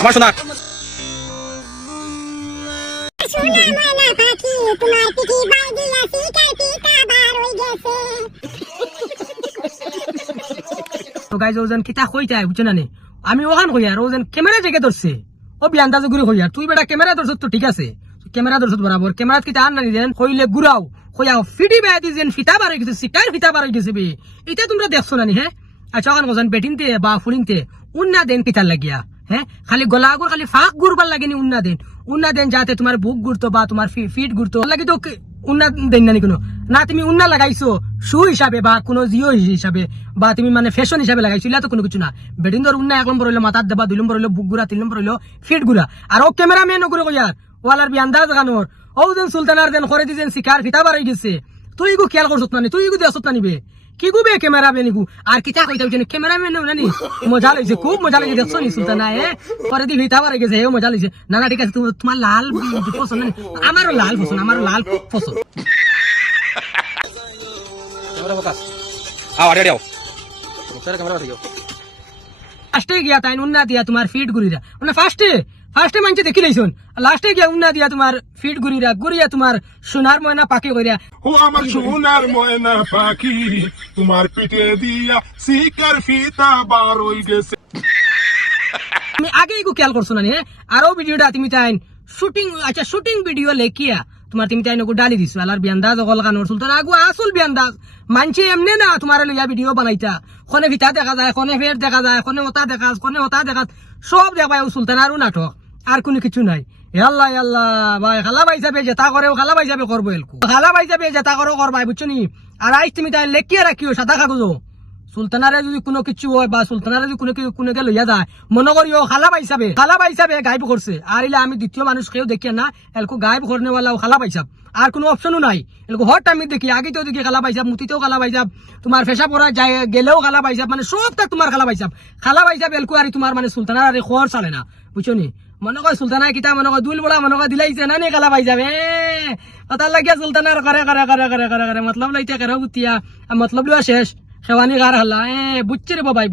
আমার শোনা তো গাইজ ওজন কিতা কইতাই বুঝছ না আমি ওখান কই আর ওজন ক্যামেরা জেগে ধরছে ও বিয়ান্দাজ গুরি কই আর তুই বেটা ক্যামেরা ধরছ তো ঠিক আছে ক্যামেরা ধরছ বরাবর ক্যামেরা কিতা আর না দেন কইলে গুরাও কইয়াও ফিডি বাই দিছেন ফিতা বার হয়ে গেছে সিকার ফিতা বার হয়ে গেছে বে এটা তোমরা দেখছো না হ্যাঁ আচ্ছা ওখান ওজন বেটিনতে বা ফুলিংতে উন্না দেন কিতার লাগিয়া হ্যাঁ খালি গলা আগুর খালি ফাঁক গুরবার লাগেনি উন্না দেন যাতে তোমার বুক গুরতো বা তোমার ফিট গুরতো লাগে তো উন্না দেন না কোনো না তুমি উন্না লাগাইছো শু হিসাবে বা কোনো জিও হিসাবে বা তুমি মানে ফ্যাশন হিসাবে লাগাইছো এটা তো কোনো কিছু না বেটিন ধর উন্না 1 নম্বর হইলো মাথার দেবা 2 নম্বর হইলো বুক গুড়া 3 নম্বর হইলো ফিট গুড়া আর ও ক্যামেরাম্যান করে কইয়ার ওয়ালার বিয়ান্দাজ গানোর ও যেন সুলতানার দেন করে দিছেন শিকার ফিতা বার হয়ে গেছে তুই গো খেয়াল করছত না তুই গো দেখছত না নিবে কি গুবে ক্যামেরাম্যান গু আর কিতা কইতাও জানি ক্যামেরাম্যান নানি মজা লাগছে খুব মজা লাগে দেখছো নি সুলতানা পরে দি ফিতা বার হয়ে গেছে মজা লাগছে না না ঠিক আছে তোমার লাল পছন্দ না আমারও লাল পছন্দ আমারও লাল পছন্দ ক্যামেরা ফোকাস আরে আরে মুখের ক্যামেরা দিও ফার্স্টে গিয়া তাই উন্না দিয়া তোমার ফিট গুরিরা মানে ফার্স্টে মানছে দেখি লাইছুন লাস্টে গিয়া উন্না দিয়া তোমার ফিট গুরিরা গুরিয়া তোমার সোনার ময়না পাকি কইরা ও আমার সোনার ময়না পাখি তোমার পিঠে দিয়া শিকার ফিতা বার হই গেছে আমি আগেই গো খেয়াল করছো না আরো ভিডিওটা তুমি তাই শুটিং ভিডিও লেখিয়া তোমার তুমি তাই নকো ডালি দিছো আলার বিয়ান্দাজ অকল কানোর সুলতান আগু আসল বিয়ান্দাজ মানছে এমনি না তোমার লইয়া ভিডিও বানাইতা কোনে ভিতা দেখা যায় কোনে ফের দেখা যায় কোনে ওতা দেখা সব দেখায় সুলতান আরও নাটক আর কোনো কিছু নাই আল্লাহ আল্লাহ ভাই খালা ভাই যাবে যেটা করেও খালা ভাই যাবে করবো এলকু খালা ভাই যাবে যেটা করো করবাই বুঝছো নি আর আইস তুমি তাই লেখিয়া রাখিও সাদা কাগজও সুলতানারে যদি কোনো কিছু হয় বা সুলতানারে যদি কোনো লইয়া যায় মনে করিও খালা পাইসাবে গাইব করছে আর ইলা আমি দ্বিতীয় মানুষ কেউ দেখি না এলকু গাইব করনেওয়ালাও খালা পাইসাব আর কোনো অপশনও নাই এলকু হট আমি দেখি আগে তো দেখি খালা পাইসাব মুতিতেও খালা পাইসাব তোমার ফেসা পড়া যায় গেলেও খালা পাইসাব মানে সবটা তোমার খালা পাইসাব এলকু আর তোমার মানে সুলতানার আর খর চালে না বুঝছো নি মনে কয় সুলতানার কিতা মনে কয় দুল বলা মনে কয় দিলাইছে না নি খালা পাইসাব কথার লাগিয়া সুলতানার করে মতলব লাইতে করে বুতিয়া মতলব লিয়া শেষ খেওয়ানি গার হল্লা বুঝছে রে বাবাই